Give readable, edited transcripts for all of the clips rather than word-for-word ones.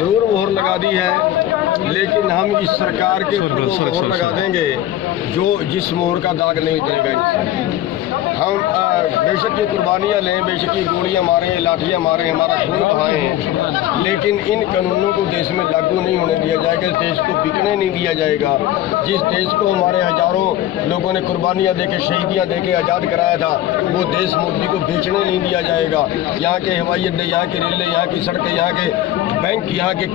जरूर मोहर लगा दी है, लेकिन हम इस सरकार के ऊपर मोहर लगा देंगे जो जिस मोहर का दाग नहीं उतरेगा इनसे। हम बेशक ये कुर्बानियाँ लें, बेशक ये गोलियाँ मारें, लाठियाँ मारें, हमारा खून बहाएं, लेकिन इन कानूनों को देश में लागू नहीं होने दिया जाएगा, देश को बिकने नहीं दिया जाएगा। जिस देश को हमारे हजारों लोगों ने कुर्बानियाँ देके, शहीदियाँ देके आज़ाद कराया था, वो देश मोदी को बेचने नहीं दिया जाएगा। यहाँ के हवाई अड्डे, यहाँ के रेलें, यहाँ की सड़कें, यहाँ के बैंक, यहाँ के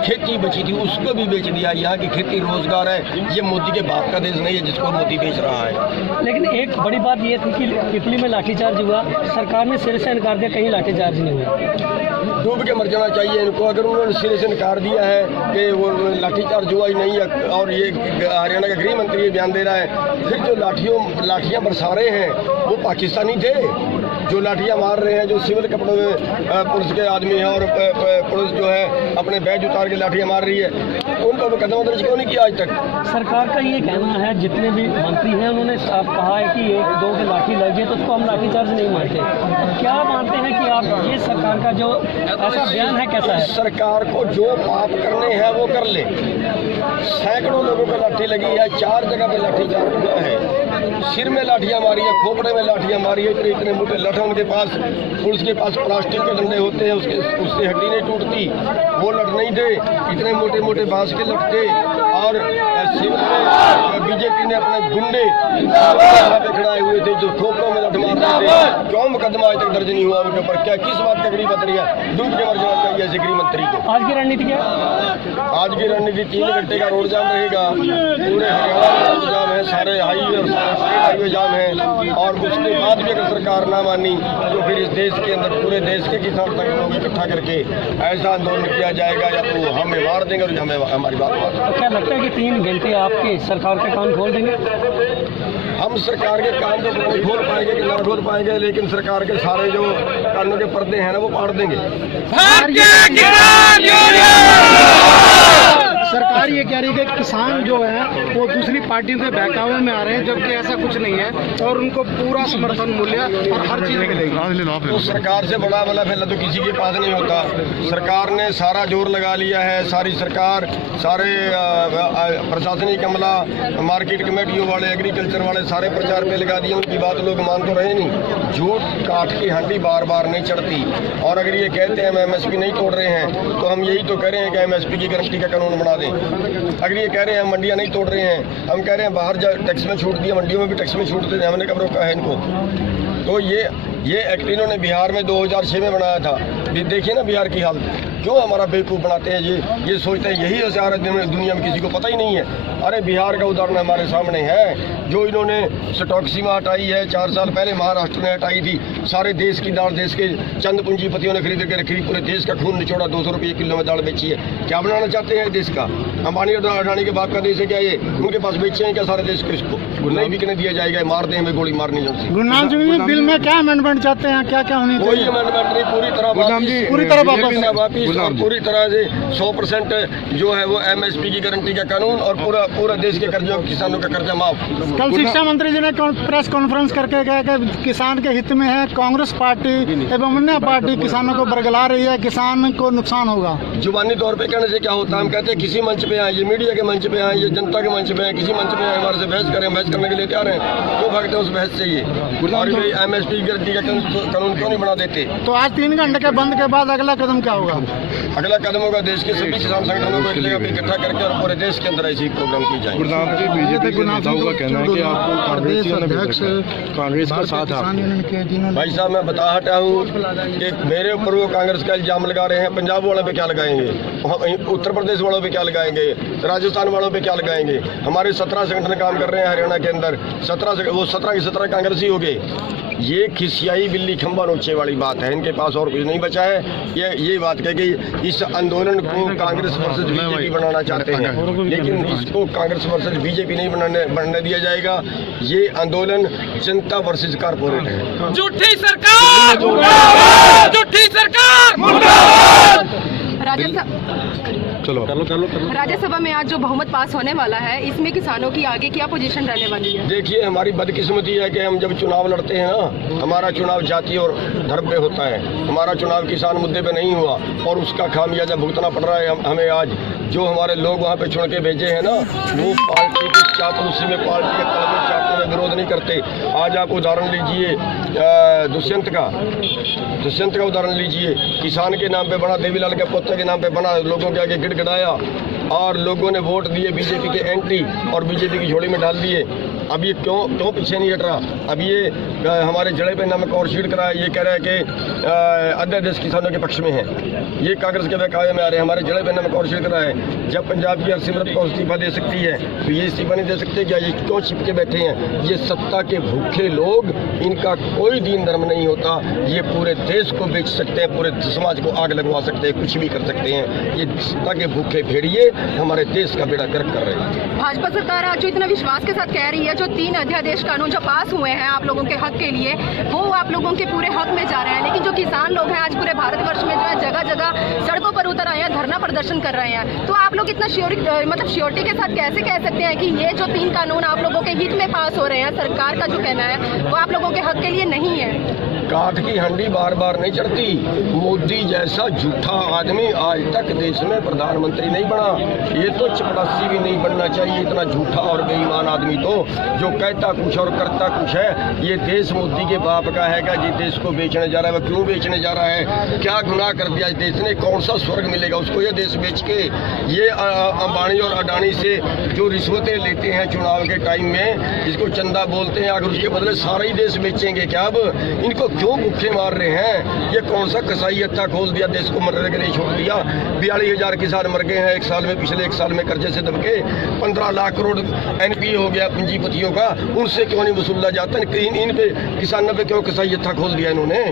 खेती बची थी उसको भी बेच दिया। यहाँ की खेती रोजगार है, ये मोदी के बाप का देश नहीं है जिसको मोदी बेच रहा है। लेकिन एक बड़ी बात ये थी कि पिपली में लाठीचार्ज हुआ, सरकार ने सिरे से इनकार दिया, कहीं लाठीचार्ज नहीं हुआ। डूब के मर जाना चाहिए इनको। अगर उन्होंने सिरे से इनकार दिया है कि वो लाठीचार्ज हुआ ही नहीं है, और ये हरियाणा का गृह मंत्री ये बयान दे रहा है, फिर जो लाठियाँ बरसा रहे हैं वो पाकिस्तानी थे। जो लाठियाँ मार रहे हैं, जो सिविल कपड़ों में पुलिस के आदमी हैं, और पुलिस जो है अपने बैज उतार के लाठियाँ मार रही है, उन पर कदम दर्ज क्यों नहीं किया आज तक? सरकार का ये कहना है, जितने भी मंत्री हैं उन्होंने कहा है कि एक दो के लाठी लग जाए तो उसको हम लाठीचार्ज नहीं मानते। क्या मानते हैं कि आप ये सरकार का जो ऐसा बयान है कैसा है? सरकार को जो पाप करने हैं वो कर ले। सैकड़ों लोगों को लाठी लगी है, 4 जगह पे लाठीचार्ज हुआ है, सिर में लाठियाँ मारी है, खोपड़े में लाठियाँ मारी है। इतने मोटे लठ उनके पास, पुलिस के पास प्लास्टिक के डंडे होते हैं, उससे हड्डी नहीं टूटती, वो लठ नहीं थे, इतने मोटे मोटे बांस के लठ थे। और सिविल में बीजेपी ने अपने गुंडे पे खड़ाए हुए थे जो खोपड़ों में लठ मार रहे थे। क्यों मुकदमा आज तक दर्ज नहीं हुआ उनके ऊपर? क्या किस बात का गरीब बतरी है? डूब के मर जाना चाहिए ऐसे गृह मंत्री को। आज की रणनीति क्या? आज की रणनीति 3 घंटे का रोड जाम रहेगा, पूरे हरियाणा में रोड जाम है, सारे हाईवे और स्टेट हाईवे जाम है। और उसके बाद भी अगर सरकार ना मानी तो फिर इस देश के अंदर पूरे देश के किसान संगठनों को इकट्ठा करके ऐसा आंदोलन किया जाएगा, या तो हमें मार देंगे और हमें हमारी बात मान। क्या लगता है कि 3 घंटे आपके सरकार के कान खोल देंगे? हम सरकार के कान तो नहीं खोल पाएंगे कि ना खोल पाएंगे, लेकिन सरकार के सारे जो कानों के पर्दे हैं ना वो फाड़ देंगे। सरकार ये कह रही है कि किसान जो है वो दूसरी पार्टियों के बहकावे में आ रहे हैं, जबकि ऐसा कुछ नहीं है और उनको पूरा समर्थन मूल्य और हर चीज़ मिलेगी। तो सरकार से बड़ा वाला फैला तो किसी के पास नहीं होता। सरकार ने सारा जोर लगा लिया है, सारी सरकार, सारे प्रशासनिक अमला, मार्केट कमेटियों वाले, एग्रीकल्चर वाले सारे प्रचार पे लगा दिए। उनकी बात लोग मान तो रहे नहीं। झूठ काट की हड्डी बार बार नहीं चढ़ती। और अगर ये कहते हैं हम MSP नहीं तोड़ रहे हैं, तो हम यही तो कह रहे हैं कि MSP की गारंटी का कानून बना दें। अगर ये कह रहे हैं हम मंडियाँ नहीं तोड़ रहे हैं, हम कह रहे हैं बाहर टैक्स में छूट दिया, मंडियों में भी टैक्स में छूट देते हैं, हमने कब रोका है इनको? तो ये एक्ट इन्होंने बिहार में 2006 में बनाया था। देखिए ना बिहार की हालत, क्यों हमारा बेवकूफ़ बनाते हैं। ये सोचते हैं यही होशियार दुनिया में, किसी को पता ही नहीं है। अरे बिहार का उदाहरण हमारे सामने है, जो इन्होंने स्टॉक सीमा हटाई है 4 साल पहले, महाराष्ट्र ने हटाई थी। सारे देश की दाल देश के चंद पूंजीपतियों ने खरीद के रखी, पूरे देश का खून निचोड़ा, 200 रुपये किलो में दाल बेची है। क्या बनाना चाहते हैं देश का? अंबानी और अडानी के बाप का देश है क्या ये? उनके पास बेचे हैं क्या सारे देश को? इसको नहीं बिकने दिया जाएगा, मार दें, हमें गोली मारनी है। गुरनाम जी बिल में क्या अमेंडमेंट चाहते हैं, क्या क्या होनी चाहिए? कोई अमेंडमेंट नहीं, पूरी तरह वापिस और पूरी तरह से 100% जो है वो MSP की गारंटी का कानून, और पूरा देश के कर्जों, किसानों का कर्जा माफ। कल शिक्षा मंत्री जी ने प्रेस कॉन्फ्रेंस करके कहा कि किसान के हित में है, कांग्रेस पार्टी एवं अन्य पार्टी किसानों को बरगला रही है, किसान को नुकसान होगा। जुबानी तौर पे कहने से क्या होता है? हम कहते हैं किसी मंच पे आए, ये मीडिया के मंच पे आए, ये जनता के मंच पे आए, किसी मंच पे आए, हमारे से बहस करें, बहस करने के लिए तैयार हैं, क्यों भागते हैं उस बहस से? ये और MSP की गारंटी का कानून क्यों नहीं बना देते? तो आज 3 घंटे के बंद के बाद अगला कदम क्या होगा? अगला कदम होगा देश के सभी किसान संगठनों को एक जगह पे इकट्ठा करके और पूरे देश के अंदर ऐसे ही प्रोग्राम की जाए। गुरनाम जी, बीजेपी के नेताओं का कहना है कि आपको कांग्रेस का साथ है। भाई साहब, मैं बता हटा हूँ कि मेरे ऊपर वो कांग्रेस का इल्जाम लगा रहे हैं, पंजाब वालों पे क्या लगाएंगे, उत्तर प्रदेश वालों पे क्या लगाएंगे, राजस्थान वालों पे क्या लगाएंगे? हमारे 17 संगठन काम कर रहे हैं हरियाणा के अंदर, 17 के 17 कांग्रेसी हो गए। ये खिसियाई बिल्ली खंबा नोचे वाली बात है, इनके पास और कुछ नहीं बचा है। ये बात कह कि इस आंदोलन को कांग्रेस वर्सेस बीजेपी बनाना चाहते हैं, लेकिन इसको कांग्रेस वर्सेस बीजेपी नहीं बनने दिया जाएगा। ये आंदोलन जनता वर्सेस कारपोरेट है। झूठी सरकार, झूठी सरकार। चलो राज्यसभा में आज जो बहुमत पास होने वाला है, इसमें किसानों की आगे क्या पोजीशन रहने वाली है? देखिए, हमारी बदकिस्मती है कि हम जब चुनाव लड़ते हैं ना, हमारा चुनाव जाति और धर्म पे होता है। हमारा चुनाव किसान मुद्दे पे नहीं हुआ और उसका खामियाजा भुगतना पड़ रहा है हमें आज। जो हमारे लोग वहाँ पे चुन के भेजे हैं ना, वो पार्टी की चापलूसी में, पार्टी के तलबे चाटने में विरोध नहीं करते। आज आप उदाहरण लीजिए दुष्यंत का उदाहरण लीजिए। किसान के नाम पे बना, देवीलाल के पोते के नाम पे बना, लोगों के आगे गिड़गिड़ाया और लोगों ने वोट दिए बीजेपी के एंटी और बीजेपी की झोली में डाल दिए। अब ये क्यों पीछे नहीं हट रहा? अब ये हमारे जड़े पे नमक और शीट करा है। ये कह रहा है कि अध्यादेश किसानों के पक्ष में है। ये कांग्रेस के बहकावे में आ रहे हैं। हमारे जड़े पे नमक और शीट करा है। जब पंजाब की हरसिमरत को इस्तीफा दे सकती है तो ये इस्तीफा नहीं दे सकते क्या? ये क्यों छिप के बैठे हैं? ये सत्ता के भूखे लोग, इनका कोई दीन धर्म नहीं होता। ये पूरे देश को बेच सकते हैं, पूरे समाज को आग लगवा सकते हैं, कुछ भी कर सकते हैं। ये सत्ता के भूखे भेड़िए हमारे देश का बेड़ा गर्क कर रहे हैं। भाजपा सरकार आज जो इतना विश्वास के साथ कह रही है, जो 3 अध्यादेश कानून जो पास हुए हैं आप लोगों के हक के लिए, वो आप लोगों के पूरे हक में जा रहे हैं, लेकिन जो किसान लोग हैं आज पूरे भारतवर्ष में जो है जगह जगह सड़कों पर उतर आए हैं, धरना प्रदर्शन कर रहे हैं। तो आप लोग इतना श्योरिटी के साथ कैसे कह सकते हैं कि ये जो 3 कानून आप लोगों के हित में पास हो रहे हैं, सरकार का जो कहना है वो आप लोगों के हक के लिए नहीं है? काठ की हंडी बार बार नहीं चढ़ती। मोदी जैसा झूठा आदमी आज तक देश में प्रधानमंत्री नहीं बना। ये तो चपरासी भी नहीं बनना चाहिए, इतना झूठा और बेईमान आदमी तो, जो कहता कुछ और करता कुछ है। ये देश मोदी के बाप का है क्या? जी देश को बेचने जा रहा है। वह क्यों बेचने जा रहा है? क्या गुनाह कर दिया इस देश ने? कौन सा स्वर्ग मिलेगा उसको ये देश बेच के? ये अंबानी और अडानी से जो रिश्वतें लेते हैं चुनाव के टाइम में, जिसको चंदा बोलते हैं, अगर उसके बदले सारा ही देश बेचेंगे क्या? अब इनको क्यों भूखे मार रहे हैं? ये कौन सा कसाई अच्छा खोल दिया, देश को मरने के लिए छोड़ दिया? 42,000 किसान मर गए हैं 1 साल में, पिछले 1 साल में कर्जे से दबके। 15 लाख करोड़ एनपीए हो गया पूंजीपतियों का, उनसे क्यों नहीं वसूला जाता? इन पे किसानों पे क्यों कसाई अच्छा खोल दिया इन्होंने?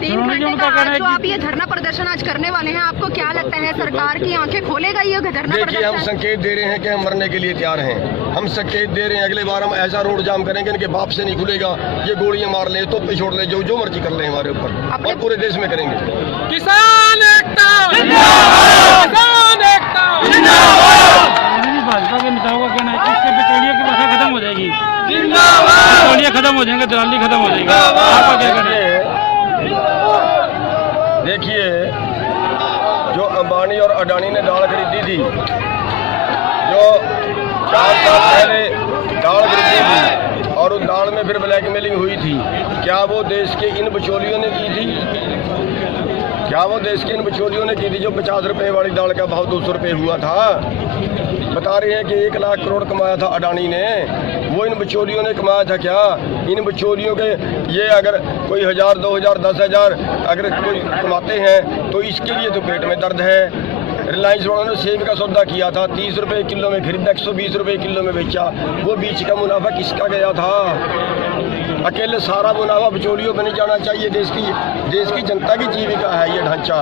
3 घंटे का आज जो आप ये धरना प्रदर्शन आज करने वाले हैं, आपको क्या लगता है सरकार की आंखें खोलेगा ये धरना प्रदर्शन? देखिए, हम संकेत दे रहे हैं कि हम मरने के लिए तैयार हैं। हम संकेत दे रहे हैं, अगले बार हम ऐसा रोड जाम करेंगे इनके बाप से नहीं खुलेगा। ये गोलियां मार ले, तो पे छोड़ ले, जो मर्जी कर ले हमारे ऊपर, और पूरे देश में करेंगे। किसान एकता जिंदाबाद, किसान एकता जिंदाबाद। भाजपा के नेताओं का कहना है कि इससे पेट्रोलियम की व्यवस्था खत्म हो जाएगी। जिंदाबाद। पेट्रोलियम खत्म हो जाएंगे, दलाली खत्म हो जाएगी। आपका क्या कहना है? देखिए, जो अंबानी और अडानी ने दाल खरीदी थी, जो 4 साल पहले दाल खरीदी थी और उस दाल में फिर ब्लैकमेलिंग हुई थी, क्या वो देश के इन बिचौलियों ने की थी? क्या वो देश के इन बिचौलियों ने की थी? जो 50 रुपए वाली दाल का भाव 200 रुपए हुआ था। बता रहे हैं कि 1 लाख करोड़ कमाया था अडानी ने, वो इन बिचौलियों ने कमाया था क्या? इन बिचौलियों के ये अगर कोई 1000, 2000, 10,000 अगर कोई कमाते हैं तो इसके लिए तो पेट में दर्द है। रिलायंस वालों ने सेब का सौदा किया था, 30 रुपए किलो में खरीदा, 120 रुपए किलो में बेचा। वो बीच का मुनाफा किसका गया था? अकेले सारा मुनाफा बिचौलियों पर नहीं जाना चाहिए। देश की जनता की जीविका है ये ढांचा।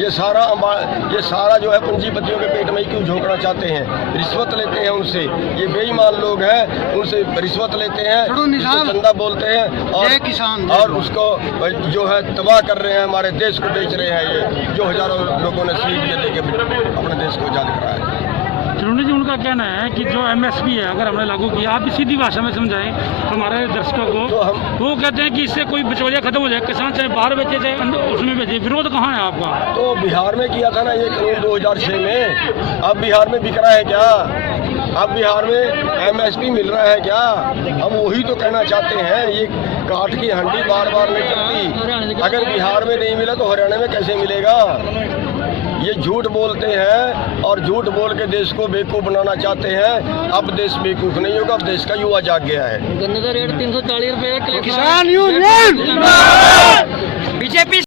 ये सारा जो है पूंजीपतियों के पेट में ही क्यों झोंकना चाहते हैं? रिश्वत लेते हैं उनसे, ये बेईमान लोग हैं, उनसे रिश्वत लेते हैं, चंदा बोलते हैं और उसको जो है तबाह कर रहे हैं, हमारे देश को बेच रहे हैं। ये जो हजारों लोगों ने शहीद दे के अपने देश को आजाद कराया है। चिरौनी जी, उनका कहना है कि जो एमएसपी है अगर हमने लागू किया, आप सीधी भाषा में समझाएं हमारे दर्शकों को। तो वो कहते हैं कि इससे कोई बिचौलिया खत्म हो जाए, किसान चाहे बाहर बेचे चाहे उसमें बेचे। विरोध कहाँ है आपका? तो बिहार में किया था ना ये कानून 2006 में। अब बिहार में बिक रहा है क्या? अब बिहार में एमएसपी मिल रहा है क्या? हम वही तो कहना चाहते हैं। ये काठ की हंडी बार बार नहीं चलती। अगर बिहार में नहीं मिला तो हरियाणा में कैसे मिलेगा? ये झूठ बोलते हैं और झूठ बोल के देश को बेवकूफ़ बनाना चाहते हैं। अब देश बेवकूफ़ नहीं होगा, अब देश का युवा जाग गया है। गन्ने का रेट 340 रुपये। किसान यूनियन बीजेपी